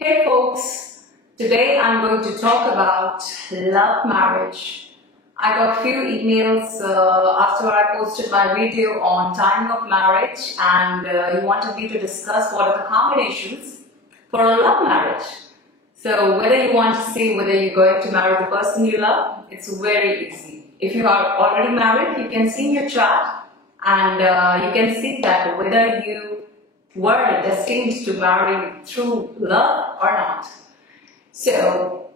Hey folks, today I'm going to talk about love marriage. I got few emails after I posted my video on timing of marriage, and you wanted me to discuss what are the combinations for a love marriage. So whether you want to see whether you're going to marry the person you love, it's very easy. If you are already married, you can see your chart and you can see that whether you were destined to marry through love or not. So,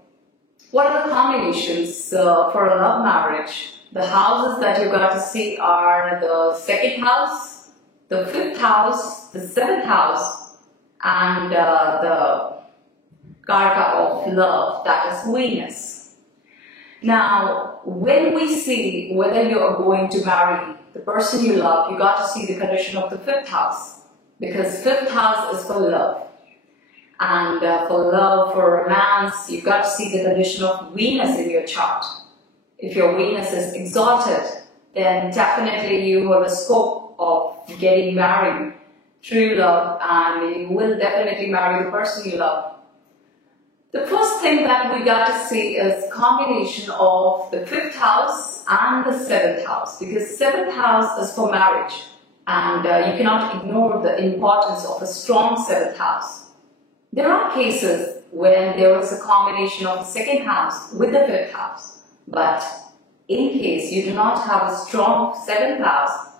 what are the combinations for a love marriage? The houses that you're going to see are the second house, the fifth house, the seventh house, and the Karaka of love, that is Venus. Now, when we see whether you are going to marry the person you love, you got to see the condition of the fifth house. Because fifth house is for love. And for love, for romance, you've got to see the condition of Venus in your chart. If your Venus is exalted, then definitely you have a scope of getting married through love, and you will definitely marry the person you love. The first thing that we got to see is combination of the fifth house and the seventh house, because seventh house is for marriage. And you cannot ignore the importance of a strong seventh house. There are cases when there is a combination of the second house with the fifth house. But in case you do not have a strong seventh house,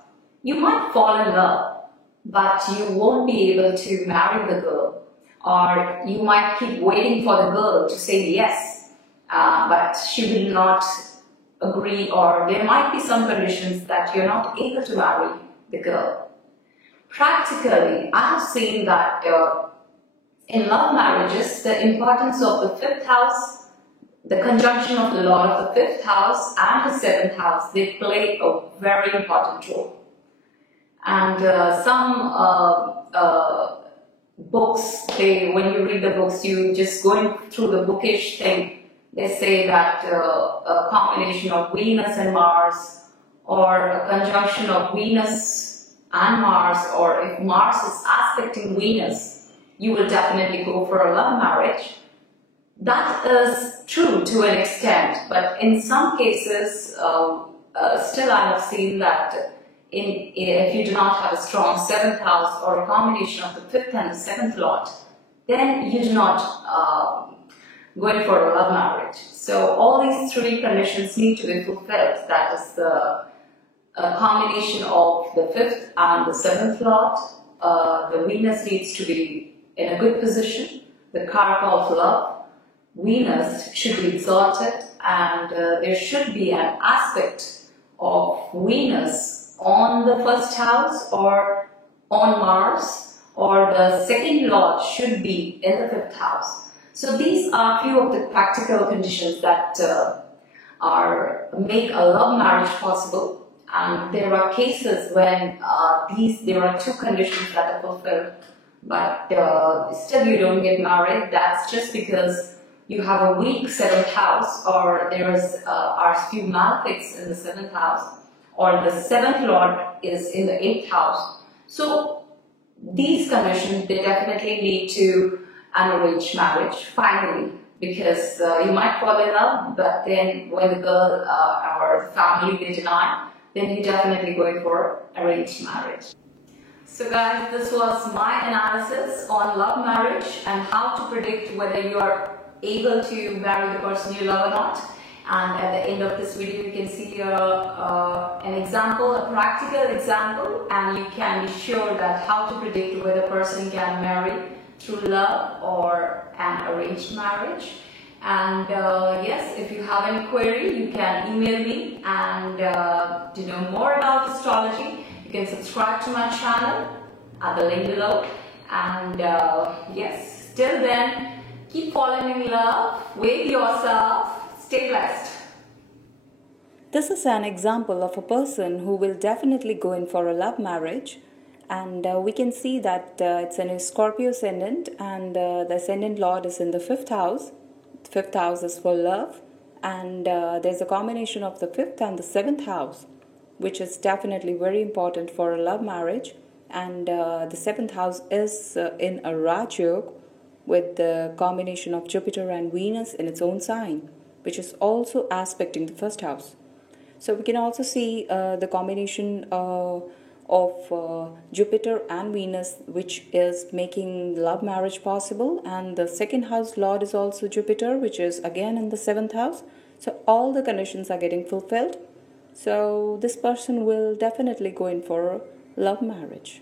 you might fall in love, but you won't be able to marry the girl. Or you might keep waiting for the girl to say yes, but she will not agree, or there might be some conditions that you're not able to marry the girl. Practically, I have seen that in love marriages, the importance of the fifth house, the conjunction of the Lord of the fifth house and the seventh house, they play a very important role. And some books, when you read the books, you just going through the bookish thing, they say that a combination of Venus and Mars, or a conjunction of Venus and Mars, or if Mars is aspecting Venus, you will definitely go for a love marriage. That is true to an extent, but in some cases, still I have seen that if you do not have a strong seventh house or a combination of the fifth and the seventh lord, then you do not going for a love marriage. So all these three conditions need to be fulfilled. That is the combination of the fifth and the seventh lord. The Venus needs to be in a good position. The Karaka of love, Venus should be exalted, and there should be an aspect of Venus on the first house or on Mars, or the second lord should be in the fifth house. So these are few of the practical conditions that make a love marriage possible. And there are cases when there are two conditions that are fulfilled, but still you don't get married. That's just because you have a weak seventh house, or there are few malefics in the seventh house, or the seventh lord is in the eighth house. So these conditions, they definitely lead to an arranged marriage finally, because you might fall in love, but then when the girl or the family they deny, then you're definitely going for arranged marriage. So guys, this was my analysis on love marriage and how to predict whether you are able to marry the person you love or not. And at the end of this video, you can see an example, a practical example, and you can be sure that how to predict whether a person can marry through love or an arranged marriage. And yes, if you have any query, you can email me, and to know more about astrology, you can subscribe to my channel at the link below. And yes, till then, keep falling in love with yourself. Stay blessed. This is an example of a person who will definitely go in for a love marriage. And we can see that it's a Scorpio ascendant, and the ascendant lord is in the fifth house. Fifth house is for love, and there's a combination of the fifth and the seventh house, which is definitely very important for a love marriage. And the seventh house is in a Raj Yoga, with the combination of Jupiter and Venus in its own sign, which is also aspecting the first house. So we can also see the combination of Jupiter and Venus, which is making love marriage possible. And the second house lord is also Jupiter, which is again in the seventh house. So all the conditions are getting fulfilled. So this person will definitely go in for love marriage.